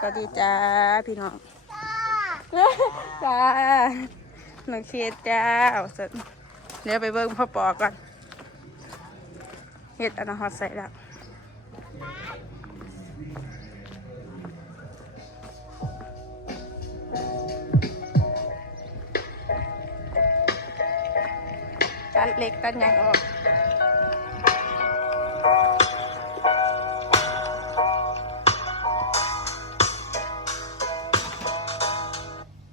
สวัสดีจ้าพี่น้องจ้าหนูเคสจ้าเอาเสร็จเดี๋ยวไปเบิ่งพ่อปอก่อนเฮ็ดอันนั้นฮอตใส่แล้วตัดเล็กตัดใหญ่ออก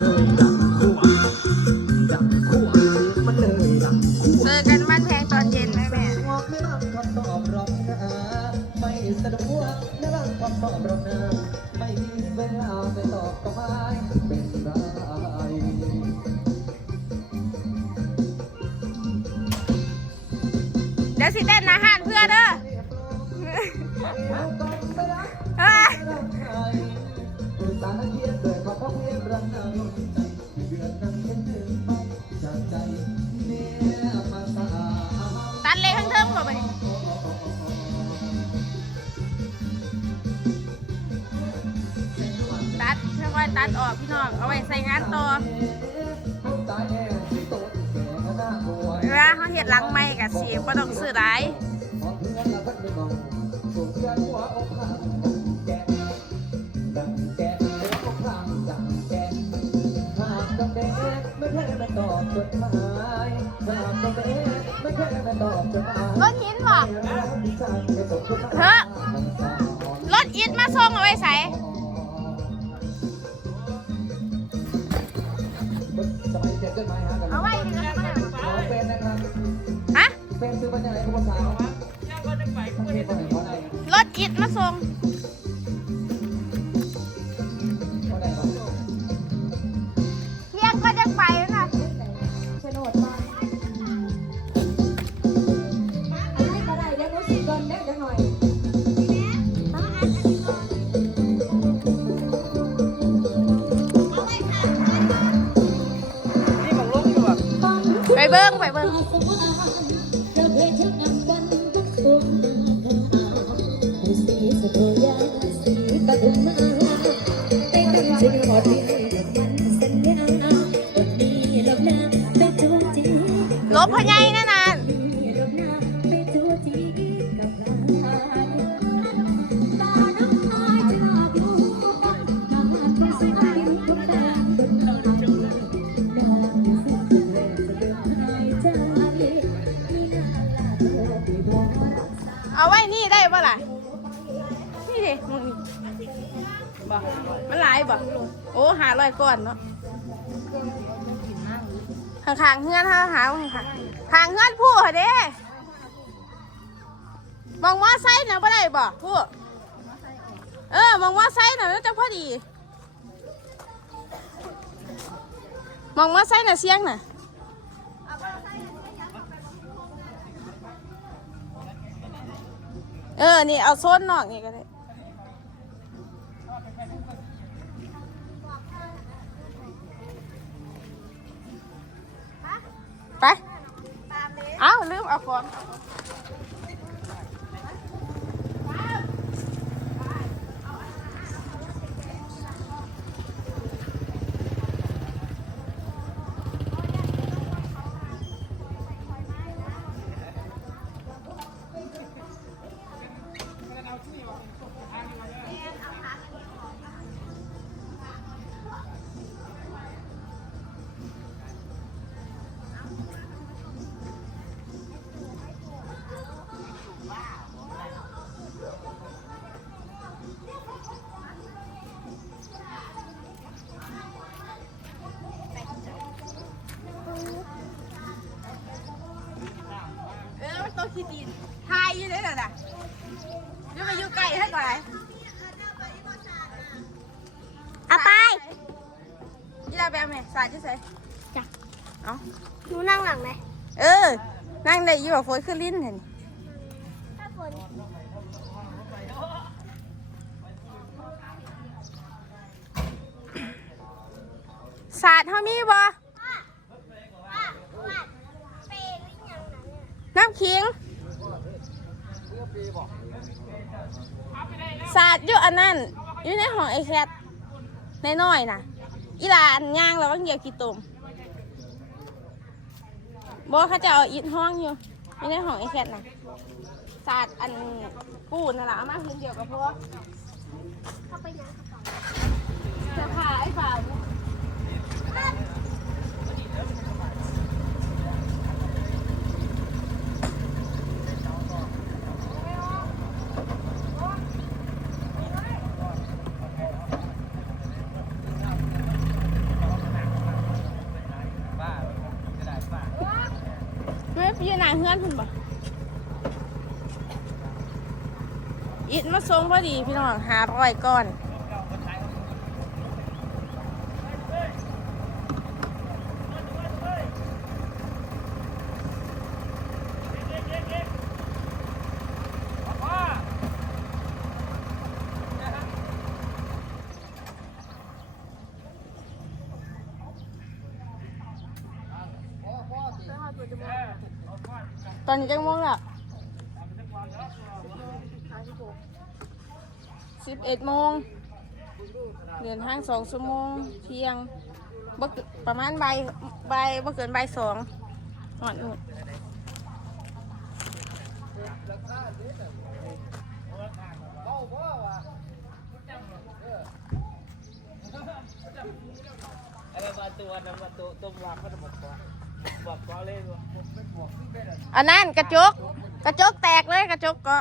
เลยดังเจอกันบ้านแพงตอนเย็นไหมแม่วอกไม่รับคำตอบหรอกนะไม่สะดวกไม่รับคำตอบหรอกนะไม่มีเวลาไปตอบก็ไม่เป็นไรเดี๋ยวสิเต้นอาหารเพื่อเด้อเฮ้ยอุ ตส่าห์เขียนด้วยความพอเพียงรักเราใจเดือนนั้นเห็นเดินไปจากใจเนี่มาสาตัดเล็กทั้งเทิงบ่ไปตัดค่อยๆตัดออกพี่น้อง เอาไว้ใส่งานต่อเวลาเขาเห็ดหลังไม้กับสีก็ต้องซื้อหลาย ตอบจดหมายหากต้องเด็กไม่เคยมาตอบจดหมายรถหินบ่ที่ใจไม่ตกจดหมายเถอะรถอิดมาส่งเอาไว้ใส่สมัยเด็กต้นไม้หากันเอาไว้ดีนะขอเป็นนะครับฮะเป็นซื้อมาจากไหนคุณผู้ชายต้องก็บไว้เพราะไรรถอิดมาส่ง เบิ้งไปเบิ้งลบพะไงนั่นน่ะ มันหลายบ่โอ้หาร้อยก้อนเนาะข้างเฮือนหาหาข้างค่ะทางเฮือนผู้เหรอเด้มองว่าไซส์น่ะบ่ได้บ่ผู้เออมองว่าไซส์น่ะมันจะพอดีมองว่าไซส์น่ะเสียงน่ะเออ นี่เอาโซนนอกนี่ก็ได้ ไป เอ้าลืมเอาของ ขี้ดินทายอยู่เลยน่ะยังไปอยู่ไกลให้ก่อนเอาไปยี่ลาแบบไหนสายที่ใส่จ้ะเอ้าหนูนั่งหลังไหมเออ นั่งได้อยู่ว่าฝนขึ้นลิ้นเห็นถ้าฝนศาสตร์เฮามีบ่ น้ำขิงศาสตร์อยู่อันนั้นอยู่ในห้องไอแคทน้อยน่ะ อีหลานย่างแล้วว่าเหยียบกี่ตุ่มบอเขาจะเอาอิดห้องอยู่อยู่ในห้องไอแคทน่ะศาสตร์อันปูนน่ะล่ะเอามาพื้นเดียวกับพวกเข้าไปยังเสื้อผ้าไอ้ฝ่าจะได้ป้า ไม่ไปยืนหนาเฮือนคุณบ่อิดมาทรงพอดีพี่น้องหาร้อยก้อน ตอนนี้จังโมงละสิบเอ็ดโมงเดินทางสองชั่วโมง เที่ยงบประมาณใบใบบ่เกินใบสองหอดนู่น อะไรมาตัวนะบาตัวต้มวางก็หมดตัวหมดตัวเลยอันนั้นกระจก กระจกแตกเลยกระจกก็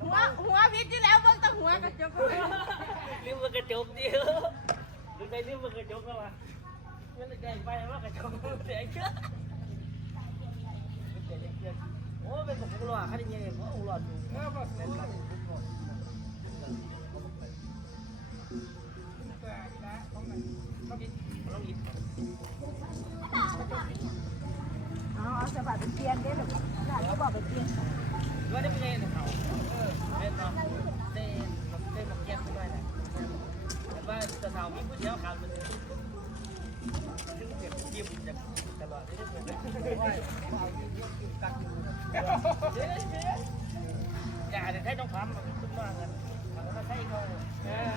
หัวหัวพิษที่แล้วเบิ่งแตะหัวกระจกลิ้วมันกระจกดิดูในลิ้วมันกระจกแล้ววะมันจะได้ไปว่ากระจกเสียเชื่อโอ้เป็นผมหลอดเขาได้ยังไงผมหลอดอยู่อ๋อสบัดเป็นเปลี่ยนได้หรือเปล่าเขาบอกไปเปลี่ยนว่าได้เป็นยังไงเขาเออเล่นเนาะเต้นเต้นมาเก็บ นะแต่ว่าจะทำมีผู้เชี่ยวชาญมันเลยซึ่งเก็บจิ้มจะตลอดที่เกิดอย่าเดี๋ยวให้น้องพัมมันขึ้นมาเงินมันก็ใช้เขาเออได้เห็นหนาแล้วจะเป็น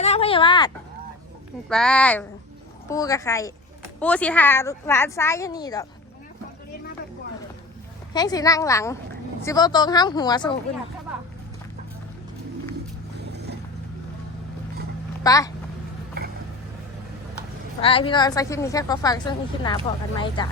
องตั้งกี่แล้วครับมันใช้โลกไปแล้วนะพยาบาลไปปูกับใครปูสีทาร้านซ้ายอยู่นี่ดอกแห้งสีนั่งหลังสิบโตรงห้ามหัวสูงขึ้นไป ไป พี่น้องสักคลิปนี้แค่ขอฝากซึ่งอีคลิปหนาพอกันไหมจ้า